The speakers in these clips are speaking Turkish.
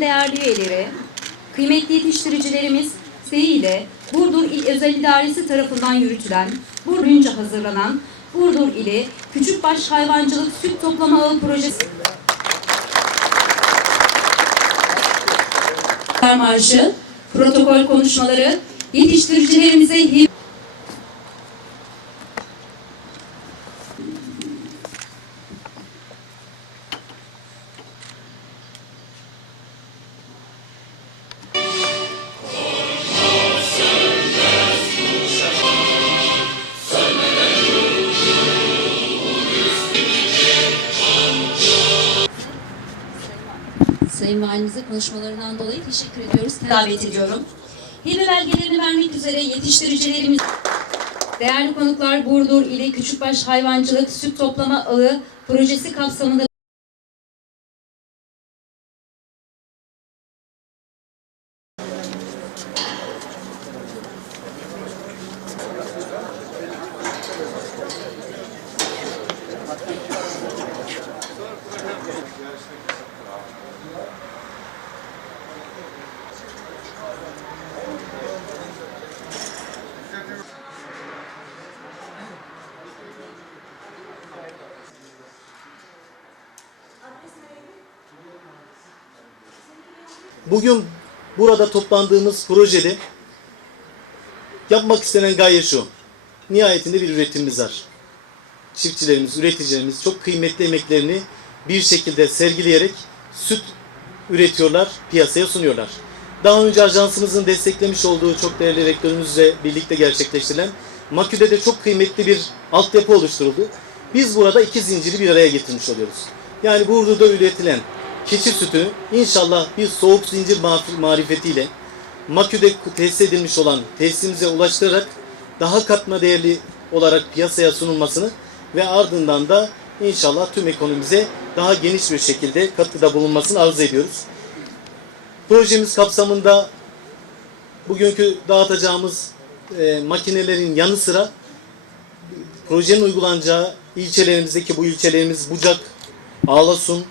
Değerli üyeleri, kıymetli yetiştiricilerimiz SEİ ile Burdur İl Özel İdaresi tarafından yürütülen, Burdur'unca hazırlanan Burdur ili Küçükbaş Hayvancılık Süt Toplama Ağı Projesi marşı, protokol konuşmaları, yetiştiricilerimize Sayın Valimize konuşmalarından dolayı teşekkür ediyoruz. Davet ediyorum. Hibe belgelerini vermek üzere yetiştiricilerimiz... Değerli konuklar Burdur ili Küçükbaş Hayvancılık Süt Toplama Ağı projesi kapsamında Bugün burada toplandığımız projede yapmak istenen gaye şu. Nihayetinde bir üretimimiz var. Çiftçilerimiz, üreticilerimiz çok kıymetli emeklerini bir şekilde sergileyerek süt üretiyorlar, piyasaya sunuyorlar. Daha önce ajansımızın desteklemiş olduğu çok değerli rektörümüzle birlikte gerçekleştirilen Makü'de de çok kıymetli bir altyapı oluşturuldu. Biz burada iki zinciri bir araya getirmiş oluyoruz. Yani burada üretilen keçi sütü inşallah bir soğuk zincir marif- marifetiyle Makü'de tesis edilmiş olan tesisimize ulaştırarak daha katma değerli olarak piyasaya sunulmasını ve ardından da inşallah tüm ekonomimize daha geniş bir şekilde katkıda bulunmasını arzu ediyoruz. Projemiz kapsamında bugünkü dağıtacağımız e, makinelerin yanı sıra projenin uygulanacağı ilçelerimizdeki bu ilçelerimiz Bucak, Ağlasun,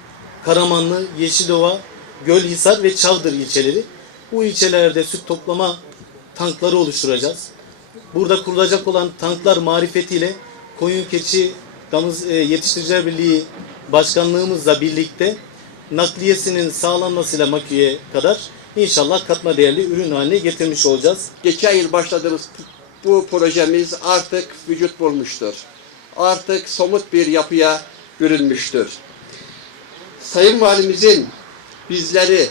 Karamanlı, Yeşilova, Gölhisar ve Çavdır ilçeleri. Bu ilçelerde süt toplama tankları oluşturacağız. Burada kurulacak olan tanklar marifetiyle Koyun Keçi Damız e, Yetiştiriciler Birliği Başkanlığımızla birlikte nakliyesinin sağlanmasıyla Makü'ye kadar inşallah katma değerli ürün haline getirmiş olacağız. Geçen yıl başladığımız bu projemiz artık vücut bulmuştur. Artık somut bir yapıya bürünmüştür. Sayın Valimizin bizleri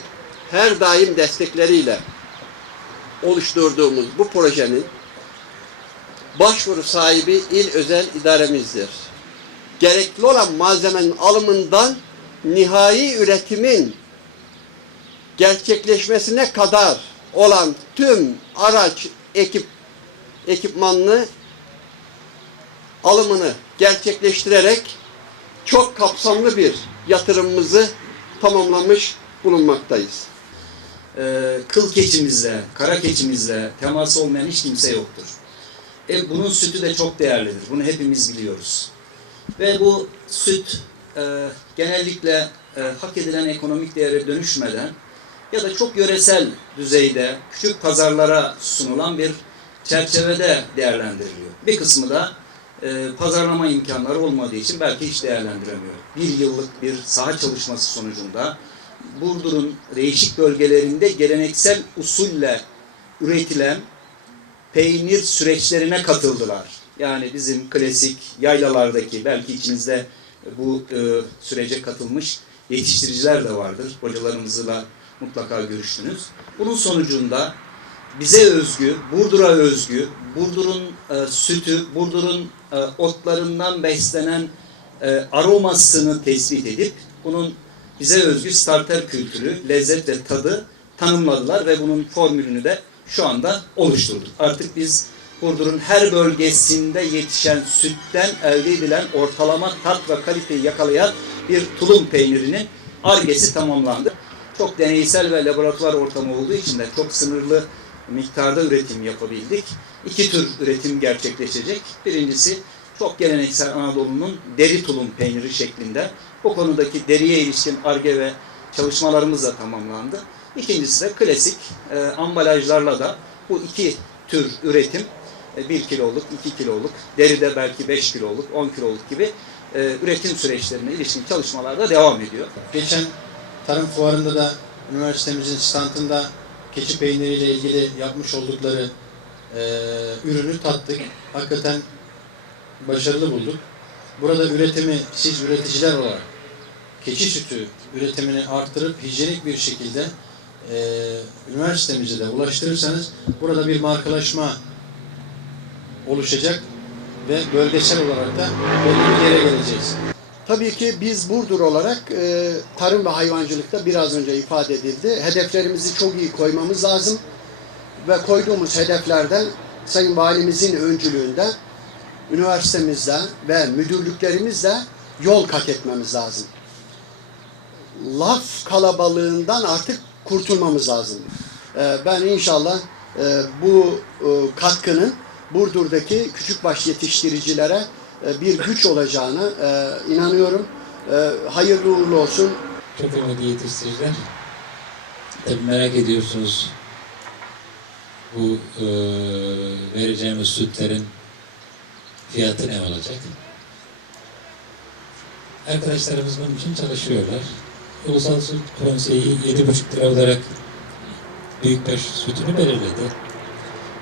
her daim destekleriyle oluşturduğumuz bu projenin başvuru sahibi il özel idaremizdir. Gerekli olan malzemenin alımından nihai üretimin gerçekleşmesine kadar olan tüm araç, ekip, ekipmanını alımını gerçekleştirerek çok kapsamlı bir yatırımımızı tamamlamış bulunmaktayız. e, kıl keçimizle, kara keçimizle teması olmayan hiç kimse yoktur. E, bunun sütü de çok değerlidir. Bunu hepimiz biliyoruz. Ve bu süt e, genellikle e, hak edilen ekonomik değere dönüşmeden ya da çok yöresel düzeyde küçük pazarlara sunulan bir çerçevede değerlendiriliyor. Bir kısmı da e, pazarlama imkanları olmadığı için belki hiç değerlendiremiyor. Bir yıllık bir saha çalışması sonucunda Burdur'un değişik bölgelerinde geleneksel usulle üretilen peynir süreçlerine katıldılar. Yani bizim klasik yaylalardaki belki içinizde bu e, sürece katılmış yetiştiriciler de vardır. Hocalarımızla mutlaka görüştünüz. Bunun sonucunda bize özgü, Burdur'a özgü, Burdur'un e, sütü, Burdur'un e, otlarından beslenen e, aromasını tespit edip bunun bize özgü starter kültürü, lezzet ve tadı tanımladılar ve bunun formülünü de şu anda oluşturduk. Artık biz Burdur'un her bölgesinde yetişen sütten elde edilen ortalama tat ve kaliteyi yakalayan bir tulum peynirinin argesi tamamlandı. Çok deneysel ve laboratuvar ortamı olduğu için de çok sınırlı miktarda üretim yapabildik. İki tür üretim gerçekleşecek. Birincisi çok geleneksel Anadolu'nun deri tulum peyniri şeklinde. Bu konudaki deriye ilişkin arge ve çalışmalarımız da tamamlandı. İkincisi de klasik e, ambalajlarla da bu iki tür üretim 1 kiloluk, 2 kiloluk, deride belki 5 kiloluk, 10 kiloluk gibi e, üretim süreçlerine ilişkin çalışmalar da devam ediyor. Geçen tarım fuarında da üniversitemizin standında keçi peyniriyle ilgili yapmış oldukları e, ürünü tattık. Hakikaten başarılı bulduk. Burada üretimi siz üreticiler olarak keçi sütü üretimini arttırıp hijyenik bir şekilde e, üniversitemize de ulaştırırsanız burada bir markalaşma oluşacak ve bölgesel olarak da belli bir yere geleceğiz. Tabii ki biz Burdur olarak e, tarım ve hayvancılıkta biraz önce ifade edildi. Hedeflerimizi çok iyi koymamız lazım. Ve koyduğumuz hedeflerden Sayın Valimizin öncülüğünde üniversitemizde ve müdürlüklerimizle yol kat etmemiz lazım. Laf kalabalığından artık kurtulmamız lazım. E, ben inşallah e, bu e, katkının Burdur'daki küçükbaş yetiştiricilere bir güç olacağına e, inanıyorum. E, Hayırlı uğurlu olsun. Çok kıymetli yetiştiriciler. Tabii merak ediyorsunuz bu e, vereceğimiz sütlerin fiyatı ne olacak? Arkadaşlarımız bunun için çalışıyorlar. Ulusal Süt Konseyi 7,5 lira olarak büyükbaş sütünü belirledi.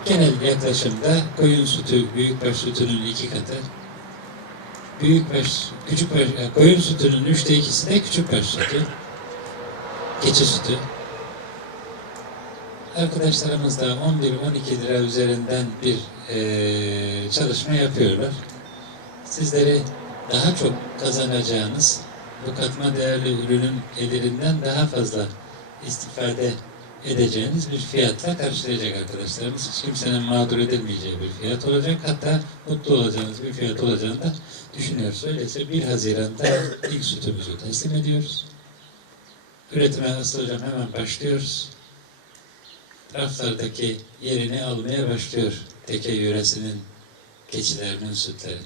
Genel yaklaşımda koyun sütü büyükbaş sütünün iki katı, büyükbaş, küçükbaş, yani koyun sütünün üçte ikisi de küçükbaş sütü. Keçi sütü. Arkadaşlarımız da 11-12 lira üzerinden bir eee, çalışma yapıyorlar. Sizleri daha çok kazanacağınız bu katma değerli ürünün gelirinden daha fazla istifade edeceğiniz bir fiyatla karşılayacak arkadaşlarımız. Hiç kimsenin mağdur edilmeyeceği bir fiyat olacak. Hatta mutlu olacağınız bir fiyat olacağını da düşünüyoruz. Öyleyse 1 Haziran'da ilk sütümüzü teslim ediyoruz. Üretime Aslı Hocam hemen başlıyoruz. Raflardaki yerini almaya başlıyor Teke yöresinin keçilerinin sütleri.